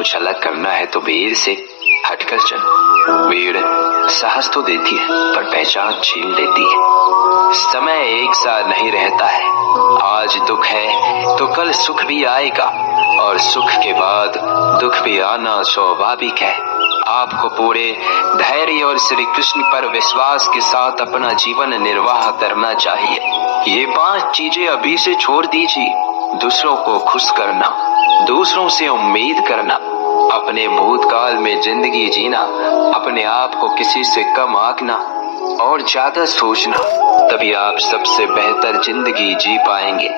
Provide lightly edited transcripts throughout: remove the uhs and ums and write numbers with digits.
कुछ अलग करना है तो भीड़ से हटकर चल। भीड़ साहस तो देती है पर पहचान छीन लेती है। समय एक सा नहीं रहता है। आज दुख है तो कल सुख भी आएगा और सुख के बाद दुख भी आना स्वाभाविक है। आपको पूरे धैर्य और श्री कृष्ण पर विश्वास के साथ अपना जीवन निर्वाह करना चाहिए। ये 5 चीजें अभी से छोड़ दीजिए। दूसरों को खुश करना, दूसरों से उम्मीद करना, अपने भूतकाल में जिंदगी जीना, अपने आप को किसी से कम आंकना और ज्यादा सोचना, तभी आप सबसे बेहतर जिंदगी जी पाएंगे।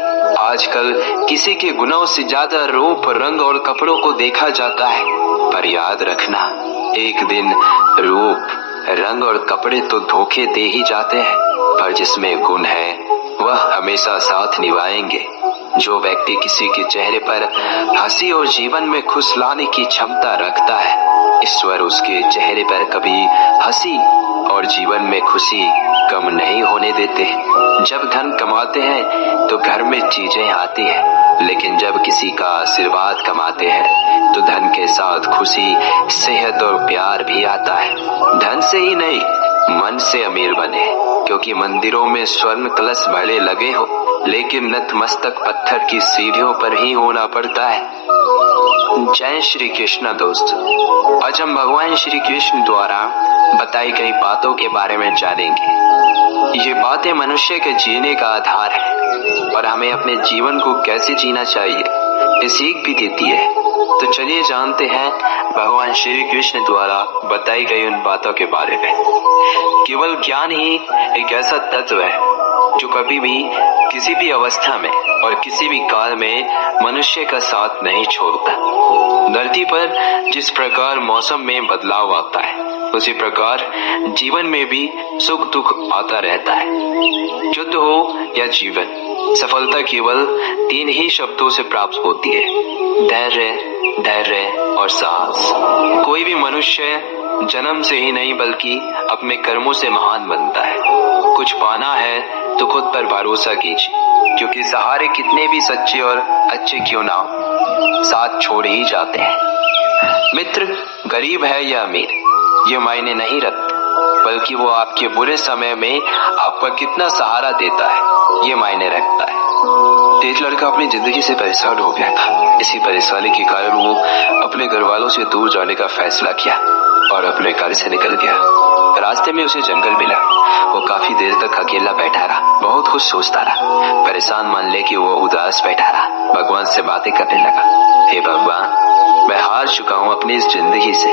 आजकल किसी के गुनाहों से ज्यादा रूप, रंग और कपड़ों को देखा जाता है, पर याद रखना एक दिन रूप, रंग और कपड़े तो धोखे दे ही जाते हैं, पर जिसमें गुण है वह हमेशा साथ निभाएंगे। जो व्यक्ति किसी के चेहरे पर हंसी और जीवन में खुश लाने की क्षमता रखता है, ईश्वर उसके चेहरे पर कभी हंसी और जीवन में खुशी कम नहीं होने देते। जब धन कमाते हैं तो घर में चीजें आती हैं, लेकिन जब किसी का आशीर्वाद कमाते हैं तो धन के साथ खुशी, सेहत और प्यार भी आता है। धन से ही नहीं, मन से अमीर बने, क्योंकि मंदिरों में स्वर्ण कलश भले लगे हो, लेकिन नतमस्तक पत्थर की सीढ़ियों पर ही होना पड़ता है। जय श्री कृष्ण दोस्तों, आज हम भगवान श्री कृष्ण द्वारा बताई गई बातों के बारे में जानेंगे। ये बातें मनुष्य के जीने का आधार है और हमें अपने जीवन को कैसे जीना चाहिए ये सीख भी देती है। तो चलिए जानते हैं भगवान श्री कृष्ण द्वारा बताई गई उन बातों के बारे में। केवल ज्ञान ही एक ऐसा तत्व है जो कभी भी, किसी भी अवस्था में और किसी भी काल में मनुष्य का साथ नहीं छोड़ता। धरती पर जिस प्रकार मौसम में बदलाव आता है, उसी प्रकार जीवन में भी सुख दुख आता रहता है। युद्ध हो या जीवन, सफलता केवल 3 ही शब्दों से प्राप्त होती है: धैर्य, धैर्य और साहस। कोई भी मनुष्य जन्म से ही नहीं बल्कि अपने कर्मों से महान बनता है। कुछ पाना है तो खुद पर भरोसा कीजिए, क्योंकि सहारे कितने भी सच्चे और अच्छे क्यों ना हो, साथ छोड़ ही जाते हैं। मित्र गरीब है या अमीर ये मायने नहीं रखता, बल्कि वो आपके बुरे समय में आपका कितना सहारा देता है ये मायने रखता है। एक लड़का अपनी जिंदगी से परेशान हो गया था। इसी परेशानी के कारण वो अपने घर वालों से दूर जाने का फैसला किया और अपने घर से निकल गया। रास्ते में उसे जंगल मिला। वो काफी देर तक अकेला बैठा रहा, बहुत कुछ सोचता रहा। परेशान मान ले कि वो उदास बैठा रहा। भगवान से बातें करने लगा, हे भगवान, मैं हार चुका हूँ अपनी इस जिंदगी से,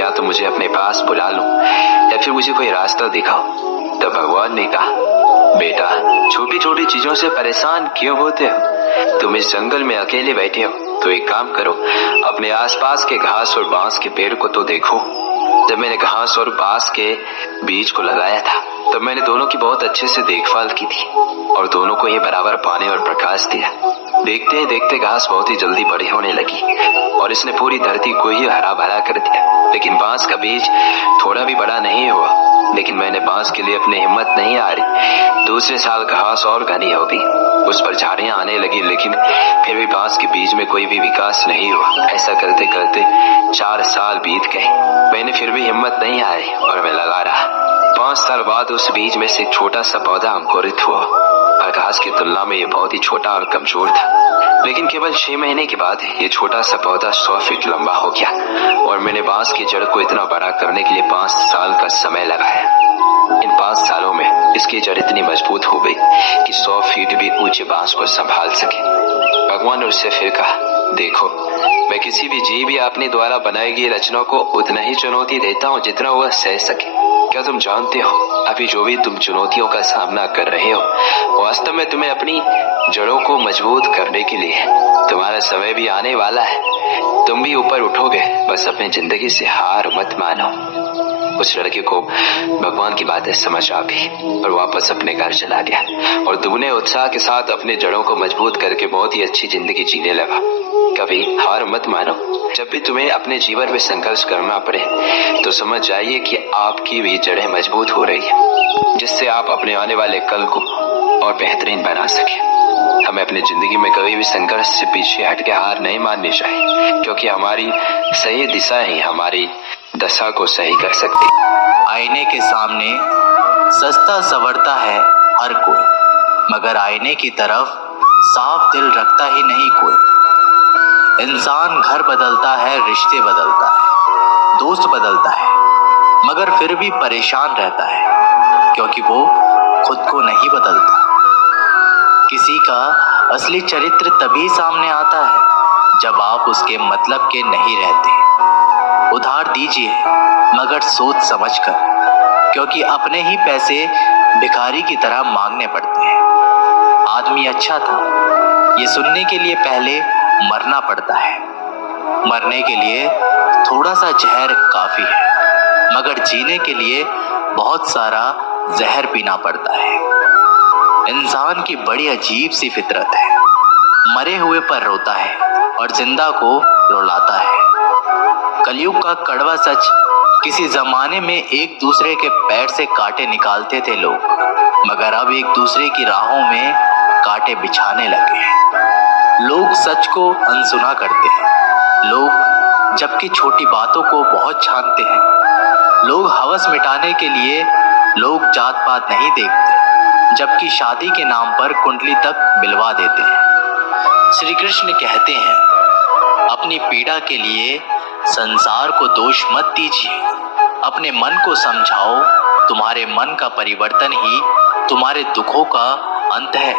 या तो मुझे अपने पास बुला लो या फिर मुझे कोई रास्ता दिखाओ। तब भगवान ने कहा, बेटा, छोटी छोटी चीजों से परेशान क्यों होते हो? तुम इस जंगल में अकेले बैठे हो तो एक काम करो, अपने आसपास के घास और बांस के पेड़ को तो देखो। जब मैंने घास और बांस के बीज को लगाया था तब मैंने दोनों की बहुत अच्छे से देखभाल की थी और दोनों को ही बराबर पानी और प्रकाश दिया। देखते ही देखते घास बहुत ही जल्दी बड़ी होने लगी और इसने पूरी धरती को ही हरा भरा कर दिया। लेकिन बांस का बीज थोड़ा भी बड़ा नहीं हुआ। लेकिन मैंने बांस के लिए अपनी हिम्मत नहीं हारी। दूसरे साल घास और घनी हो गई, उस पर झाड़ियां आने लगी, लेकिन फिर भी बांस के बीज में कोई भी विकास नहीं हुआ। ऐसा करते करते 4 साल बीत गए। मैंने फिर भी हिम्मत नहीं हारी और मैं लगा रहा। 5 साल बाद उस बीज में से एक छोटा सा पौधा अंकुरित हुआ, पर घास की तुलना में ये बहुत ही छोटा और कमजोर था। लेकिन केवल 6 महीने के बाद ये छोटा सा पौधा 100 फीट लंबा हो गया और मैंने बांस की जड़ को इतना बड़ा करने के लिए 5 साल का समय लगाया। इन 5 सालों में इसकी जड़ इतनी मजबूत हो गई कि 100 फीट भी ऊंचे बांस को संभाल सके। भगवान ने उससे फिर कहा, देखो, मैं किसी भी जीव या अपने द्वारा बनाई गई रचना को उतना ही चुनौती देता हूँ जितना वह सह सके। क्या तुम जानते हो, अभी जो भी तुम चुनौतियों का सामना कर रहे हो, वास्तव में तुम्हें अपनी जड़ों को मजबूत करने के लिए तुम्हारा समय भी आने वाला है। तुम भी ऊपर उठोगे, बस अपनी जिंदगी से हार मत मानो। उस लड़के को भगवान की बातें समझ आ गई और वापस अपने घर चला गया और दुगने उत्साह के साथ अपने जड़ों को मजबूत करके बहुत ही अच्छी जिंदगी जीने लगा। कभी हार मत मानो। जब भी तुम्हें अपने जीवन में संघर्ष करना पड़े तो समझ जाइए कि आपकी भी जड़ें मजबूत हो रही है, जिससे आप अपने आने वाले कल को और बेहतरीन बना सके। हमें अपनी जिंदगी में कभी भी संघर्ष से पीछे हटके हार नहीं माननी चाहिए, क्योंकि हमारी सही दिशा ही हमारी दशा को सही कर सकती है। आईने के सामने सजता संवरता है हर कोई, मगर आईने की तरफ साफ दिल रखता ही नहीं कोई। इंसान घर बदलता है, रिश्ते बदलता है, दोस्त बदलता है, मगर फिर भी परेशान रहता है, क्योंकि वो खुद को नहीं बदलता। किसी का असली चरित्र तभी सामने आता है जब आप उसके मतलब के नहीं रहते। उधार दीजिए, मगर सोच समझकर, क्योंकि अपने ही पैसे भिखारी की तरह मांगने पड़ते हैं। आदमी अच्छा था, ये सुनने के लिए पहले मरना पड़ता है। मरने के लिए थोड़ा सा जहर काफी है, मगर जीने के लिए बहुत सारा जहर पीना पड़ता है। इंसान की बड़ी अजीब सी फितरत है, मरे हुए पर रोता है और जिंदा को रुलाता है। कलयुग का कड़वा सच, किसी जमाने में एक दूसरे के पैर से कांटे निकालते थे लोग, मगर अब एक दूसरे की राहों में कांटे बिछाने लगे हैं। लोग सच को अनसुना करते हैं, लोग जबकि छोटी बातों को बहुत छानते हैं। लोग हवस मिटाने के लिए लोग जात पात नहीं देखते, जबकि शादी के नाम पर कुंडली तक मिलवा देते हैं। श्री कृष्ण कहते हैं, अपनी पीड़ा के लिए संसार को दोष मत दीजिए, अपने मन को समझाओ। तुम्हारे मन का परिवर्तन ही तुम्हारे दुखों का अंत है।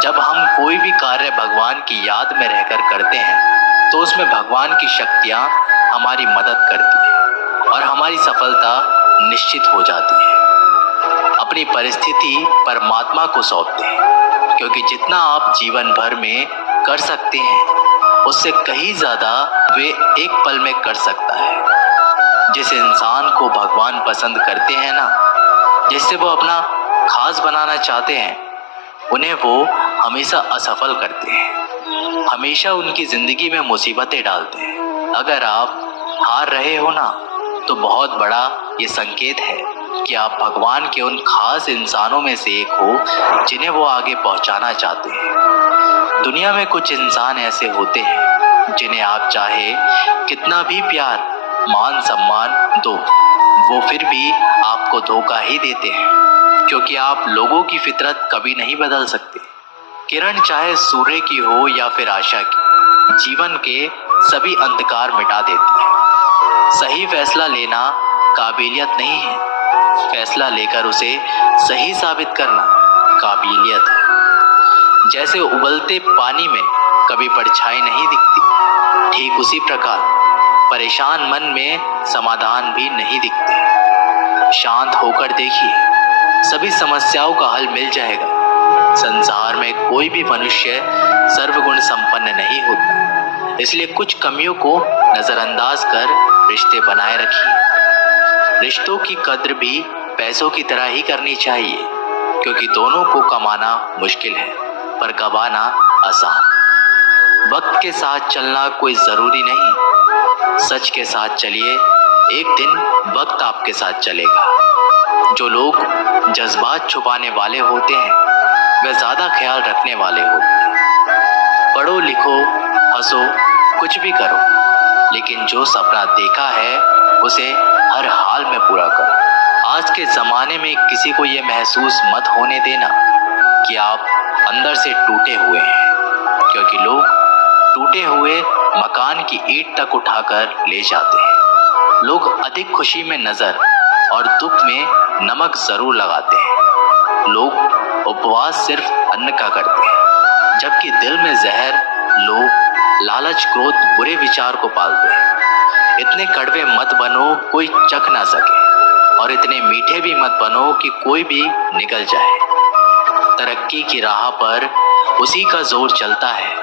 जब हम कोई भी कार्य भगवान की याद में रहकर करते हैं, तो उसमें भगवान की शक्तियां हमारी मदद करती हैं और हमारी सफलता निश्चित हो जाती है। अपनी परिस्थिति परमात्मा को सौंपते हैं, क्योंकि जितना आप जीवन भर में कर सकते हैं, उससे कहीं ज्यादा वे एक पल में कर सकता है। जिस इंसान को भगवान पसंद करते हैं ना, जिससे वो अपना खास बनाना चाहते हैं, उन्हें वो हमेशा असफल करते हैं, हमेशा उनकी जिंदगी में मुसीबतें डालते हैं। अगर आप हार रहे हो ना, तो बहुत बड़ा ये संकेत है कि आप भगवान के उन खास इंसानों में से एक हो जिन्हें वो आगे पहुंचाना चाहते हैं। दुनिया में कुछ इंसान ऐसे होते हैं जिन्हें आप चाहे कितना भी प्यार, मान सम्मान दो, वो फिर भी आपको धोखा ही देते हैं, क्योंकि आप लोगों की फितरत कभी नहीं बदल सकते। किरण चाहे सूर्य की हो या फिर आशा की, जीवन के सभी अंधकार मिटा देती है। सही फैसला लेना काबिलियत नहीं है, फैसला लेकर उसे सही साबित करना काबिलियत है। जैसे उबलते पानी में कभी परछाई नहीं दिखती, ठीक उसी प्रकार परेशान मन में समाधान भी नहीं दिखते। शांत होकर देखिए, सभी समस्याओं का हल मिल जाएगा। संसार में कोई भी मनुष्य सर्वगुण संपन्न नहीं होता, इसलिए कुछ कमियों को नजरअंदाज कर रिश्ते बनाए रखिए। रिश्तों की कद्र भी पैसों की तरह ही करनी चाहिए, क्योंकि दोनों को कमाना मुश्किल है पर गवाना आसान। वक्त के साथ चलना कोई जरूरी नहीं, सच के साथ चलिए, एक दिन वक्त आपके साथ चलेगा। जो लोग जज्बात छुपाने वाले होते हैं, वे ज्यादा ख्याल रखने वाले होते हैं। पढ़ो लिखो, हंसो, कुछ भी करो, लेकिन जो सपना देखा है उसे हर हाल में पूरा करो। आज के जमाने में किसी को ये महसूस मत होने देना कि आप अंदर से टूटे हुए हैं, क्योंकि लोग टूटे हुए मकान की ईंट तक उठाकर ले जाते हैं। लोग अधिक खुशी में नजर और दुख में नमक जरूर लगाते हैं। लोग उपवास सिर्फ अन्न का करते हैं, जबकि दिल में जहर, लोभ, लालच, क्रोध, बुरे विचार को पालते हैं। इतने कड़वे मत बनो कोई चख ना सके, और इतने मीठे भी मत बनो कि कोई भी निगल जाए। तरक्की की राह पर उसी का जोर चलता है,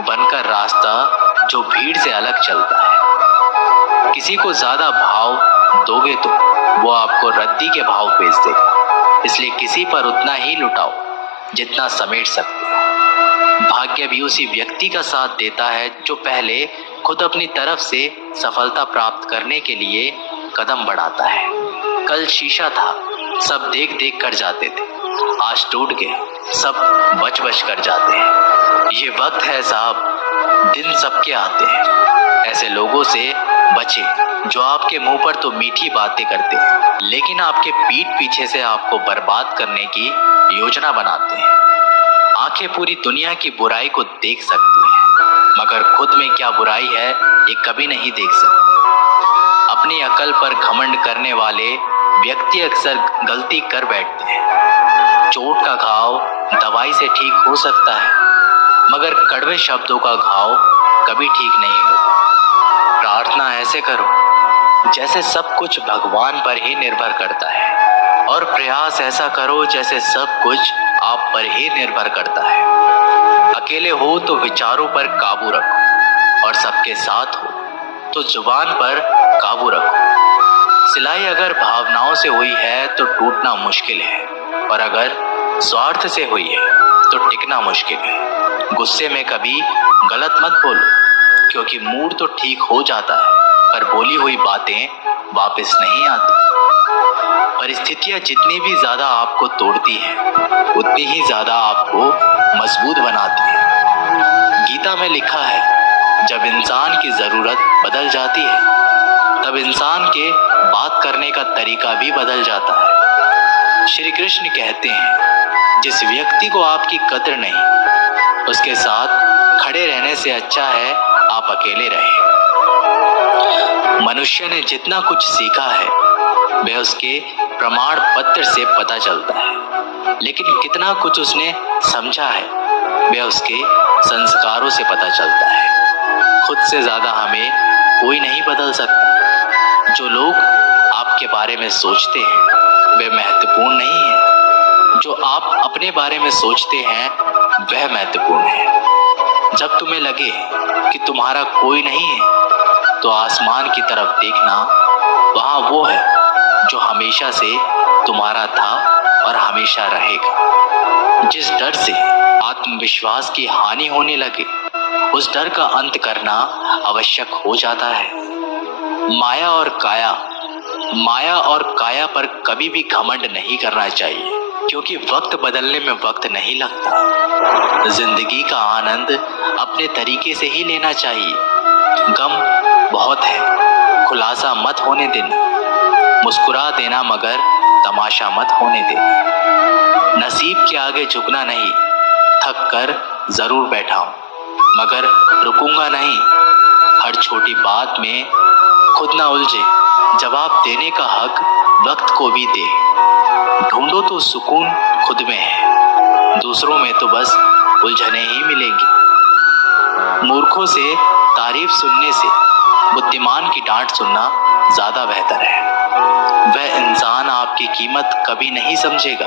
बनकर रास्ता जो भीड़ से अलग चलता है। किसी को ज्यादा भाव दोगे तो वो आपको रद्दी के भाव बेच देगा, इसलिए किसी पर उतना ही लुटाओ जितना समेट सकते हो। भाग्य भी उसी व्यक्ति का साथ देता है जो पहले खुद अपनी तरफ से सफलता प्राप्त करने के लिए कदम बढ़ाता है। कल शीशा था, सब देख देख कर जाते थे, आज टूट गया, सब बच बच कर जाते हैं। ये वक्त है साहब, दिन सबके आते हैं। ऐसे लोगों से बचे जो आपके मुंह पर तो मीठी बातें करते हैं, लेकिन आपके पीठ पीछे से आपको बर्बाद करने की योजना बनाते हैं। आंखें पूरी दुनिया की बुराई को देख सकती हैं, मगर खुद में क्या बुराई है ये कभी नहीं देख सकती। अपनी अकल पर घमंड करने वाले व्यक्ति अक्सर गलती कर बैठते हैं। चोट का घाव दवाई से ठीक हो सकता है, मगर कड़वे शब्दों का घाव कभी ठीक नहीं होता। प्रार्थना ऐसे करो जैसे सब कुछ भगवान पर ही निर्भर करता है, और प्रयास ऐसा करो जैसे सब कुछ आप पर ही निर्भर करता है। अकेले हो तो विचारों पर काबू रखो, और सबके साथ हो तो जुबान पर काबू रखो। सिलाई अगर भावनाओं से हुई है तो टूटना मुश्किल है, और अगर स्वार्थ से हुई है तो टिकना मुश्किल है। गुस्से में कभी गलत मत बोलो, क्योंकि मूड तो ठीक हो जाता है, पर बोली हुई बातें वापस नहीं आती। परिस्थितियां जितनी भी ज्यादा आपको तोड़ती हैं, उतनी ही ज्यादा आपको मजबूत बनाती हैं। गीता में लिखा है, जब इंसान की जरूरत बदल जाती है, तब इंसान के बात करने का तरीका भी बदल जाता है। श्री कृष्ण कहते हैं, जिस व्यक्ति को आपकी कद्र नहीं, उसके साथ खड़े रहने से अच्छा है आप अकेले रहें। मनुष्य ने जितना कुछ सीखा है वह उसके प्रमाण पत्र से पता चलता है, लेकिन कितना कुछ उसने समझा है वह उसके संस्कारों से पता चलता है। खुद से ज्यादा हमें कोई नहीं बदल सकता। जो लोग आपके बारे में सोचते हैं वे महत्वपूर्ण नहीं है, जो आप अपने बारे में सोचते हैं वह महत्वपूर्ण है। जब तुम्हें लगे कि तुम्हारा कोई नहीं है तो आसमान की तरफ देखना, वहां वो है जो हमेशा से तुम्हारा था और हमेशा रहेगा। जिस डर से आत्मविश्वास की हानि होने लगे, उस डर का अंत करना आवश्यक हो जाता है। माया और काया पर कभी भी घमंड नहीं करना चाहिए, क्योंकि वक्त बदलने में वक्त नहीं लगता। जिंदगी का आनंद अपने तरीके से ही लेना चाहिए। गम बहुत है, खुलासा मत होने देना। मुस्कुरा देना मगर तमाशा मत होने देना। नसीब के आगे झुकना नहीं, थक कर जरूर बैठा हूं, मगर रुकूंगा नहीं। हर छोटी बात में खुद ना उलझे, जवाब देने का हक वक्त को भी दे। ढूंढो तो सुकून खुद में है, दूसरों में तो बस उलझने ही मिलेंगी। मूर्खों से तारीफ सुनने से बुद्धिमान की डांट सुनना ज्यादा बेहतर है। वह इंसान आपकी कीमत कभी नहीं समझेगा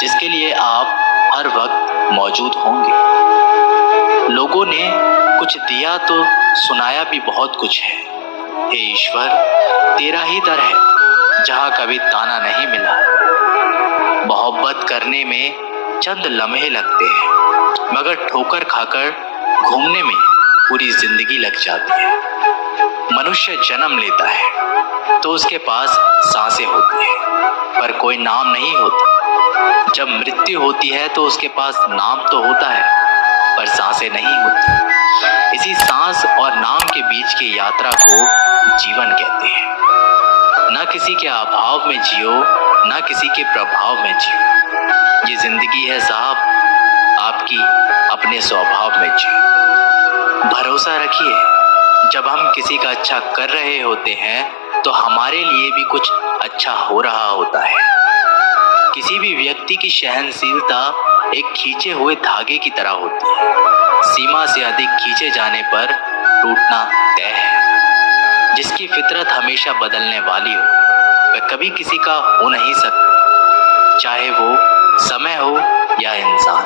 जिसके लिए आप हर वक्त मौजूद होंगे। लोगों ने कुछ दिया तो सुनाया भी बहुत कुछ है। हे ईश्वर, तेरा ही दर है जहां कभी ताना नहीं मिला। मोहब्बत करने में चंद लम्हे लगते हैं, मगर ठोकर खाकर घूमने में पूरी जिंदगी लग जाती है। मनुष्य जन्म लेता है तो उसके पास सांसें होती है, पर कोई नाम नहीं होता। जब मृत्यु होती है तो उसके पास नाम तो होता है, पर सांसें नहीं होती। इसी सांस और नाम के बीच की यात्रा को जीवन कहते हैं। न किसी के अभाव में जियो, न किसी के प्रभाव में जियो। ये जिंदगी है साहब, आपकी अपने स्वभाव में जियो। भरोसा रखिए, जब हम किसी का अच्छा कर रहे होते हैं तो हमारे लिए भी कुछ अच्छा हो रहा होता है। किसी भी व्यक्ति की सहनशीलता एक खींचे हुए धागे की तरह होती है। सीमा से अधिक खींचे जाने पर टूटना तय है। जिसकी फितरत हमेशा बदलने वाली हो वह कभी किसी का हो नहीं सकता, चाहे वो समय हो या इंसान।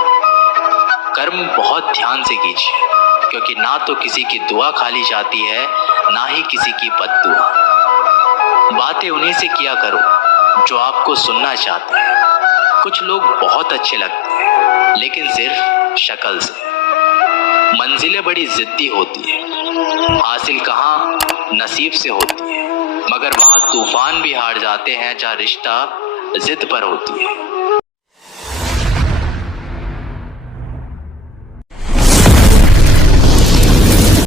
कर्म बहुत ध्यान से कीजिए, क्योंकि ना तो किसी की दुआ खाली जाती है, ना ही किसी की बद्दुआ। बातें उन्हीं से किया करो जो आपको सुनना चाहते हैं। कुछ लोग बहुत अच्छे लगते हैं, लेकिन सिर्फ शक्ल से। मंजिलें बड़ी जिद्दी होती है, हासिल कहाँ नसीब से होती है, मगर वहां तूफान भी हार जाते हैं जहाँ रिश्ता जिद पर होती है।